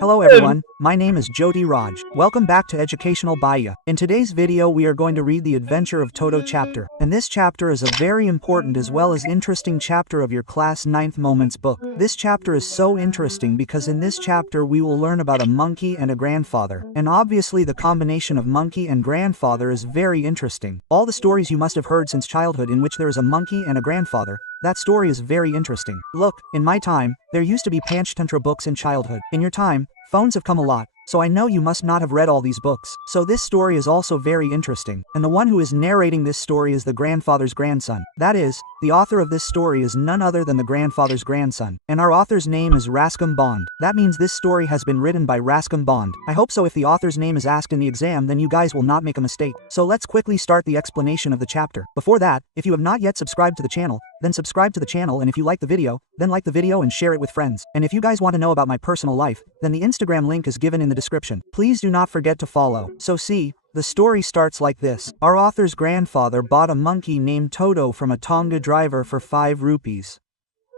Hello everyone, my name is Jyoti Raj. Welcome back to Educational Baya. In today's video we are going to read the Adventure of Toto chapter. And this chapter is a very important as well as interesting chapter of your class 9th Moments book. This chapter is so interesting because in this chapter we will learn about a monkey and a grandfather. And obviously the combination of monkey and grandfather is very interesting. All the stories you must have heard since childhood in which there is a monkey and a grandfather, that story is very interesting. Look, in my time, there used to be Panchtantra books in childhood. In your time, phones have come a lot, so I know you must not have read all these books. So this story is also very interesting, and the one who is narrating this story is the grandfather's grandson. That is, the author of this story is none other than the grandfather's grandson, and our author's name is Rascom Bond. That means this story has been written by Rascom Bond. I hope so. If the author's name is asked in the exam, then you guys will not make a mistake. So let's quickly start the explanation of the chapter. Before that, if you have not yet subscribed to the channel, then subscribe to the channel, and if you like the video, then like the video and share it with friends. And if you guys want to know about my personal life, then the Instagram link is given in the description. Please do not forget to follow. So see, the story starts like this. Our author's grandfather bought a monkey named Toto from a Tonga driver for 5 rupees.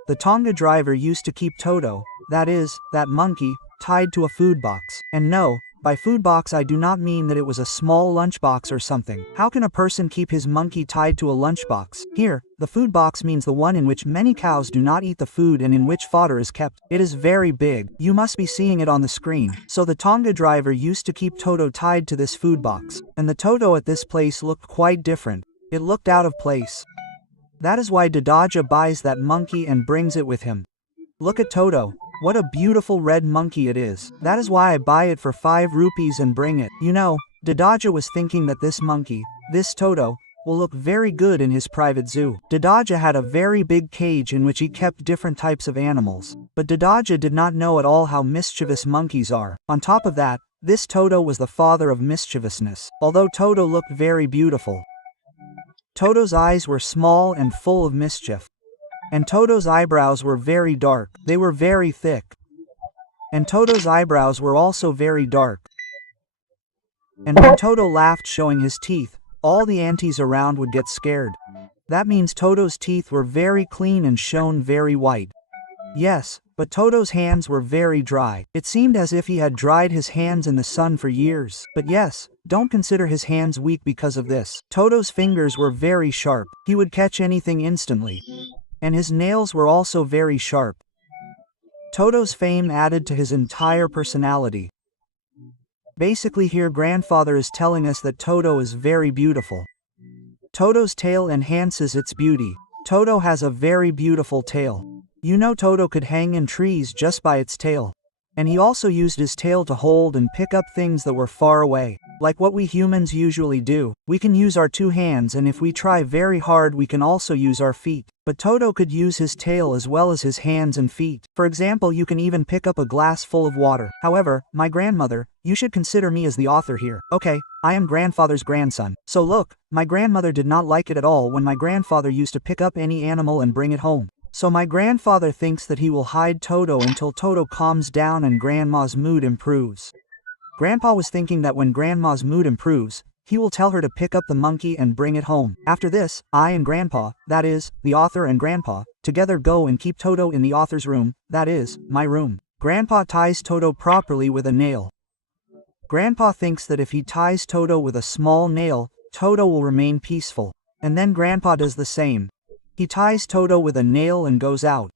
The Tonga driver used to keep Toto, that is, that monkey, tied to a food box. And no, by food box I do not mean that it was a small lunchbox or something. How can a person keep his monkey tied to a lunchbox? Here, the food box means the one in which many cows do not eat the food and in which fodder is kept. It is very big. You must be seeing it on the screen. So the Tonga driver used to keep Toto tied to this food box. And the Toto at this place looked quite different. It looked out of place. That is why Dadaja buys that monkey and brings it with him. Look at Toto. What a beautiful red monkey it is. That is why I buy it for 5 rupees and bring it. You know, Dadaja was thinking that this monkey, this Toto, will look very good in his private zoo. Dadaja had a very big cage in which he kept different types of animals. But Dadaja did not know at all how mischievous monkeys are. On top of that, this Toto was the father of mischievousness. Although Toto looked very beautiful, Toto's eyes were small and full of mischief. And Toto's eyebrows were very dark. They were very thick. And Toto's eyebrows were also very dark. And when Toto laughed showing his teeth, all the aunties around would get scared. That means Toto's teeth were very clean and shone very white. Yes, but Toto's hands were very dry. It seemed as if he had dried his hands in the sun for years. But yes, don't consider his hands weak because of this. Toto's fingers were very sharp. He would catch anything instantly. And his nails were also very sharp. Toto's fame added to his entire personality. Basically here grandfather is telling us that Toto is very beautiful. Toto's tail enhances its beauty. Toto has a very beautiful tail. You know Toto could hang in trees just by its tail. And he also used his tail to hold and pick up things that were far away. Like what we humans usually do. We can use our 2 hands, and if we try very hard we can also use our feet. But Toto could use his tail as well as his hands and feet. For example, you can even pick up a glass full of water. However, my grandmother, you should consider me as the author here. Okay, I am grandfather's grandson. So look, my grandmother did not like it at all when my grandfather used to pick up any animal and bring it home. So my grandfather thinks that he will hide Toto until Toto calms down and grandma's mood improves. Grandpa was thinking that when grandma's mood improves, he will tell her to pick up the monkey and bring it home. After this, I and grandpa, that is, the author and grandpa, together go and keep Toto in the author's room, that is, my room. Grandpa ties Toto properly with a nail. Grandpa thinks that if he ties Toto with a small nail, Toto will remain peaceful. And then grandpa does the same. He ties Toto with a nail and goes out.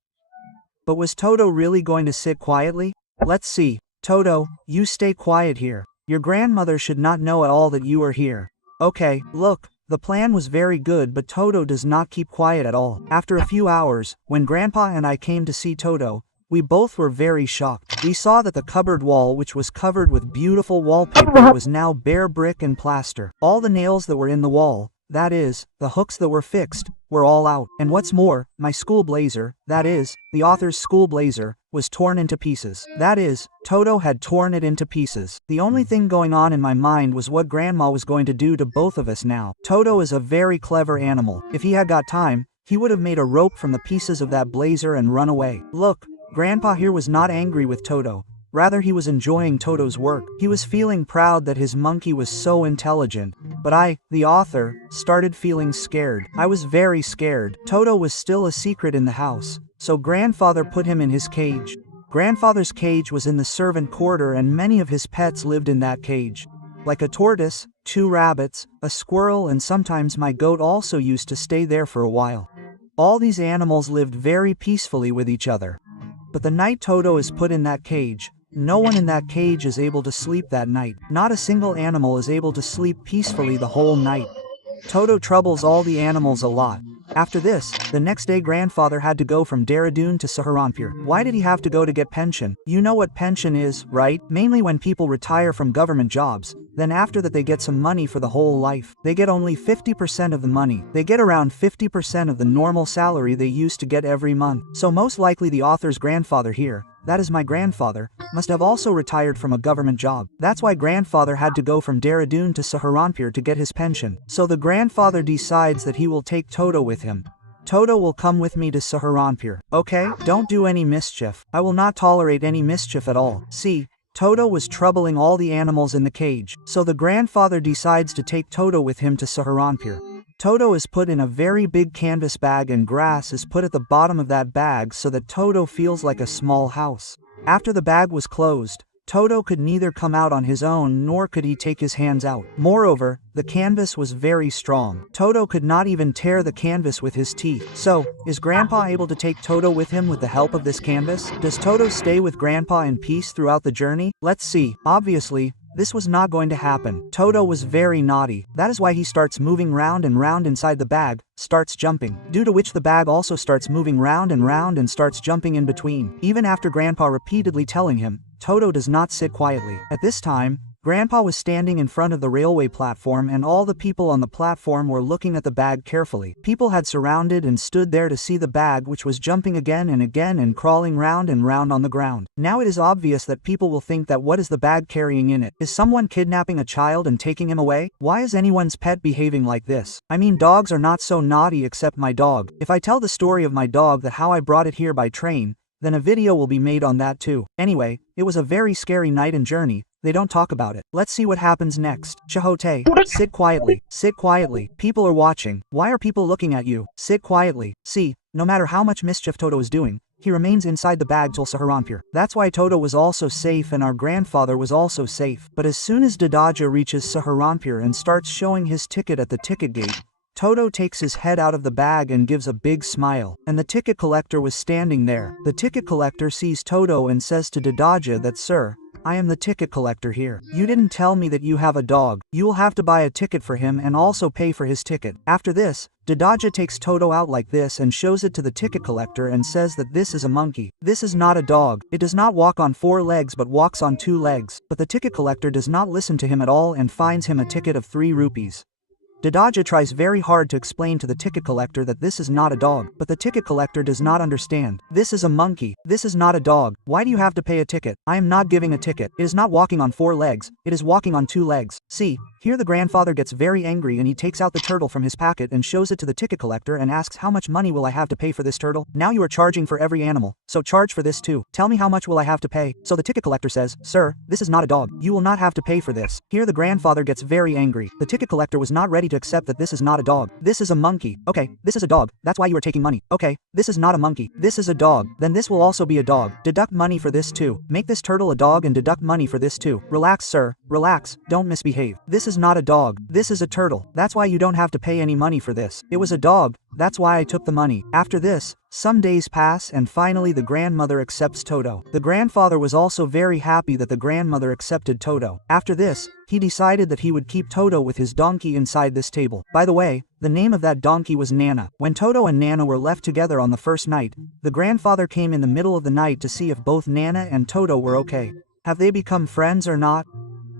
But was Toto really going to sit quietly? Let's see. Toto, you stay quiet here. Your grandmother should not know at all that you are here. Okay, look, the plan was very good, but Toto does not keep quiet at all. After a few hours, when Grandpa and I came to see Toto, we both were very shocked. We saw that the cupboard wall, which was covered with beautiful wallpaper, was now bare brick and plaster. All the nails that were in the wall, that is, the hooks that were fixed, were all out. And what's more, my school blazer, that is, the author's school blazer, was torn into pieces. That is, Toto had torn it into pieces. The only thing going on in my mind was what Grandma was going to do to both of us now. Toto is a very clever animal. If he had got time, he would have made a rope from the pieces of that blazer and run away. Look, Grandpa here was not angry with Toto. Rather, he was enjoying Toto's work. He was feeling proud that his monkey was so intelligent. But I, the author, started feeling scared. I was very scared. Toto was still a secret in the house, so grandfather put him in his cage. Grandfather's cage was in the servant quarter and many of his pets lived in that cage. Like a tortoise, 2 rabbits, a squirrel and sometimes my goat also used to stay there for a while. All these animals lived very peacefully with each other. But the night Toto is put in that cage, no one in that cage is able to sleep that night. Not a single animal is able to sleep peacefully the whole night. Toto troubles all the animals a lot. After this, the next day grandfather had to go from Dehradun to Saharanpur. Why did he have to go to get pension? You know what pension is, right? Mainly when people retire from government jobs, then after that they get some money for the whole life. They get only 50% of the money. They get around 50% of the normal salary they used to get every month. So most likely the author's grandfather here, that is my grandfather, must have also retired from a government job. That's why grandfather had to go from Dehradun to Saharanpur to get his pension. So the grandfather decides that he will take Toto with him. Toto will come with me to Saharanpur. Okay? Don't do any mischief. I will not tolerate any mischief at all. See, Toto was troubling all the animals in the cage. So the grandfather decides to take Toto with him to Saharanpur. Toto is put in a very big canvas bag and grass is put at the bottom of that bag so that Toto feels like a small house. After the bag was closed, Toto could neither come out on his own nor could he take his hands out. Moreover, the canvas was very strong. Toto could not even tear the canvas with his teeth. So, is Grandpa able to take Toto with him with the help of this canvas? Does Toto stay with Grandpa in peace throughout the journey? Let's see. Obviously, this was not going to happen. Toto was very naughty. That is why he starts moving round and round inside the bag, starts jumping. Due to which the bag also starts moving round and starts jumping in between. Even after Grandpa repeatedly telling him, Toto does not sit quietly. At this time, Grandpa was standing in front of the railway platform and all the people on the platform were looking at the bag carefully. People had surrounded and stood there to see the bag which was jumping again and crawling round and round on the ground. Now it is obvious that people will think that what is the bag carrying in it? Is someone kidnapping a child and taking him away? Why is anyone's pet behaving like this? I mean, dogs are not so naughty except my dog. If I tell the story of my dog that how I brought it here by train, then a video will be made on that too. Anyway, it was a very scary night and journey. They don't talk about it. Let's see what happens next. Chahote, sit quietly. Sit quietly. People are watching. Why are people looking at you? Sit quietly. See, no matter how much mischief Toto is doing, he remains inside the bag till Saharanpur. That's why Toto was also safe and our grandfather was also safe. But as soon as Dadaja reaches Saharanpur and starts showing his ticket at the ticket gate, Toto takes his head out of the bag and gives a big smile. And the ticket collector was standing there. The ticket collector sees Toto and says to Dadaja that, "Sir, I am the ticket collector here. You didn't tell me that you have a dog. You will have to buy a ticket for him and also pay for his ticket." After this, Dadaja takes Toto out like this and shows it to the ticket collector and says that this is a monkey. This is not a dog. It does not walk on 4 legs but walks on 2 legs. But the ticket collector does not listen to him at all and fines him a ticket of 3 rupees. Dadaja tries very hard to explain to the ticket collector that this is not a dog, but the ticket collector does not understand. This is a monkey. This is not a dog. Why do you have to pay a ticket? I am not giving a ticket. It is not walking on 4 legs. It is walking on 2 legs. See, here the grandfather gets very angry and he takes out the turtle from his pocket and shows it to the ticket collector and asks, "How much money will I have to pay for this turtle? Now you are charging for every animal, so charge for this too. Tell me how much will I have to pay?" So the ticket collector says, "Sir, this is not a dog. You will not have to pay for this." Here the grandfather gets very angry. The ticket collector was not ready to accept that this is not a dog. This is a monkey. Okay, this is a dog. That's why you are taking money. Okay, this is not a monkey. This is a dog. Then this will also be a dog. Deduct money for this too. Make this turtle a dog and deduct money for this too. Relax, sir. Relax. Don't misbehave. This is not a dog. This is a turtle. That's why you don't have to pay any money for this. It was a dog. That's why I took the money. After this, some days pass and finally the grandmother accepts Toto. The grandfather was also very happy that the grandmother accepted Toto. After this, he decided that he would keep Toto with his donkey inside this table. By the way, the name of that donkey was Nana. When Toto and Nana were left together on the first night, the grandfather came in the middle of the night to see if both Nana and Toto were okay. Have they become friends or not?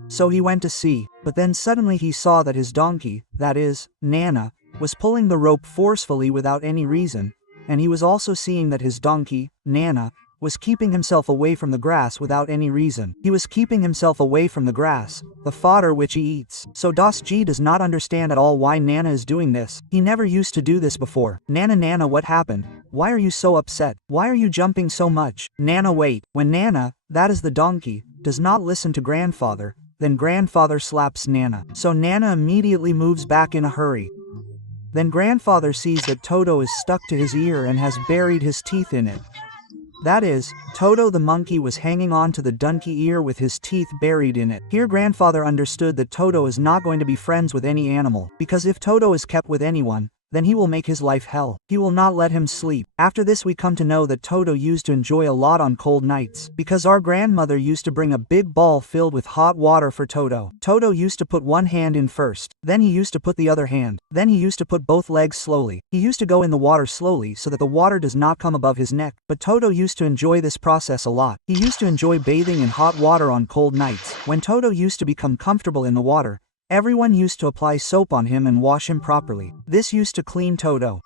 So he went to see, but then suddenly he saw that his donkey, that is, Nana, was pulling the rope forcefully without any reason, and he was also seeing that his donkey, Nana, was keeping himself away from the grass without any reason. He was keeping himself away from the grass, the fodder which he eats. So Dasji does not understand at all why Nana is doing this. He never used to do this before. Nana, what happened? Why are you so upset? Why are you jumping so much? Nana, wait. When Nana, that is the donkey, does not listen to grandfather, then grandfather slaps Nana. So Nana immediately moves back in a hurry. Then grandfather sees that Toto is stuck to his ear and has buried his teeth in it. That is, Toto the monkey was hanging on to the donkey ear with his teeth buried in it. Here grandfather understood that Toto is not going to be friends with any animal, because if Toto is kept with anyone, then he will make his life hell. He will not let him sleep. After this we come to know that Toto used to enjoy a lot on cold nights, because our grandmother used to bring a big ball filled with hot water for Toto. Toto used to put one hand in first, then he used to put the other hand, then he used to put both legs slowly. He used to go in the water slowly so that the water does not come above his neck, but Toto used to enjoy this process a lot. He used to enjoy bathing in hot water on cold nights. When Toto used to become comfortable in the water, everyone used to apply soap on him and wash him properly. This used to clean Toto.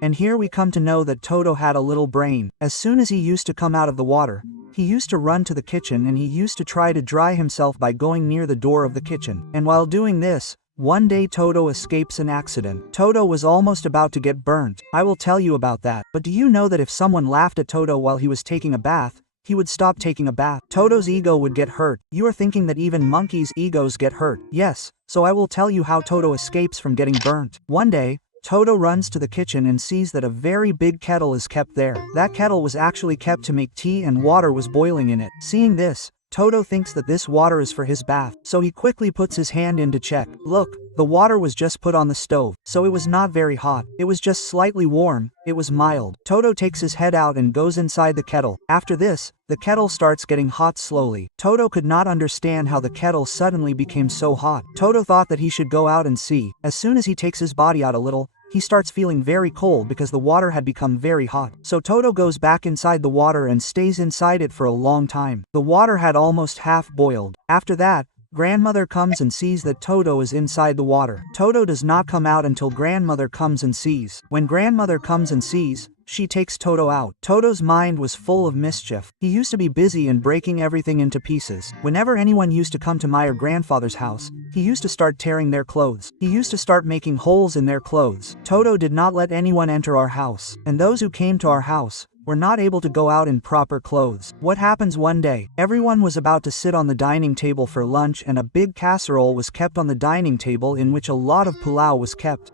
And here we come to know that Toto had a little brain. As soon as he used to come out of the water, he used to run to the kitchen and he used to try to dry himself by going near the door of the kitchen. And while doing this, one day Toto escapes an accident. Toto was almost about to get burnt. I will tell you about that. But do you know that if someone laughed at Toto while he was taking a bath, he would stop taking a bath? Toto's ego would get hurt. You are thinking that even monkeys' egos get hurt. Yes, so I will tell you how Toto escapes from getting burnt. One day, Toto runs to the kitchen and sees that a very big kettle is kept there. That kettle was actually kept to make tea and water was boiling in it. Seeing this, Toto thinks that this water is for his bath, so he quickly puts his hand in to check. Look, the water was just put on the stove, so it was not very hot. It was just slightly warm, it was mild. Toto takes his head out and goes inside the kettle. After this, the kettle starts getting hot slowly. Toto could not understand how the kettle suddenly became so hot. Toto thought that he should go out and see. As soon as he takes his body out a little, he starts feeling very cold because the water had become very hot. So Toto goes back inside the water and stays inside it for a long time. The water had almost half boiled. After that, grandmother comes and sees that Toto is inside the water. Toto does not come out until grandmother comes and sees. When grandmother comes and sees, she takes Toto out. Toto's mind was full of mischief. He used to be busy in breaking everything into pieces. Whenever anyone used to come to my grandfather's house, he used to start tearing their clothes. He used to start making holes in their clothes. Toto did not let anyone enter our house, and those who came to our house were not able to go out in proper clothes. What happens one day? Everyone was about to sit on the dining table for lunch and a big casserole was kept on the dining table in which a lot of pulao was kept.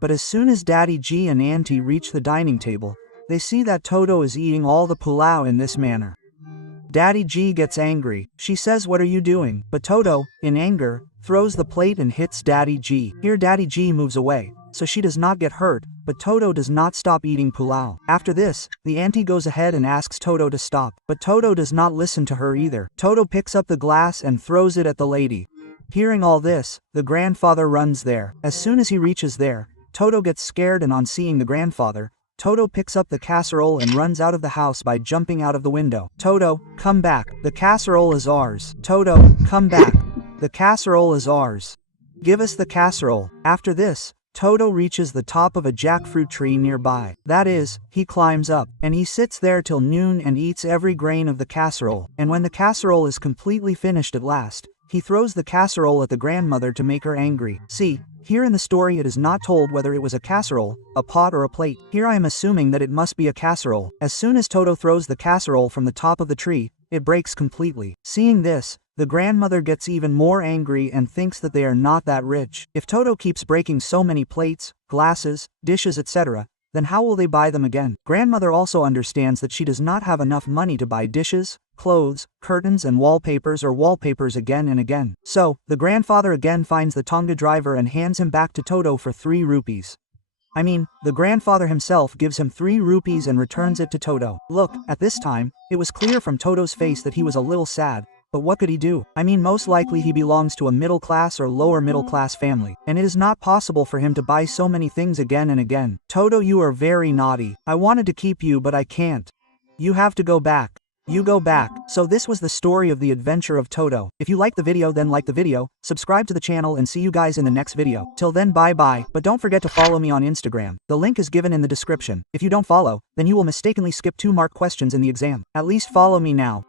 But as soon as Daddy G and Auntie reach the dining table, they see that Toto is eating all the pulao in this manner. Daddy G gets angry. She says, "What are you doing?" But Toto, in anger, throws the plate and hits Daddy G. Here Daddy G moves away, so she does not get hurt, but Toto does not stop eating pulao. After this, the auntie goes ahead and asks Toto to stop, but Toto does not listen to her either. Toto picks up the glass and throws it at the lady. Hearing all this, the grandfather runs there. As soon as he reaches there, Toto gets scared and on seeing the grandfather, Toto picks up the casserole and runs out of the house by jumping out of the window. Toto, come back. The casserole is ours. Toto, come back. The casserole is ours. Give us the casserole. After this, Toto reaches the top of a jackfruit tree nearby. That is, he climbs up, and he sits there till noon and eats every grain of the casserole. And when the casserole is completely finished at last, he throws the casserole at the grandmother to make her angry. See, here in the story it is not told whether it was a casserole, a pot or a plate. Here I am assuming that it must be a casserole. As soon as Toto throws the casserole from the top of the tree, it breaks completely. Seeing this, the grandmother gets even more angry and thinks that they are not that rich. If Toto keeps breaking so many plates, glasses, dishes, etc., then how will they buy them again? Grandmother also understands that she does not have enough money to buy dishes, clothes, curtains and wallpapers again and again. So, the grandfather again finds the Tonga driver and hands him back to Toto for 3 rupees. I mean, the grandfather himself gives him 3 rupees and returns it to Toto. Look, at this time, it was clear from Toto's face that he was a little sad. But what could he do? I mean, most likely he belongs to a middle class or lower middle class family, and it is not possible for him to buy so many things again and again. Toto, you are very naughty. I wanted to keep you but I can't. You have to go back. You go back. So this was the story of the adventure of Toto. If you liked the video, then like the video, subscribe to the channel and see you guys in the next video. Till then, bye bye, but don't forget to follow me on Instagram. The link is given in the description. If you don't follow, then you will mistakenly skip 2 mark questions in the exam. At least follow me now.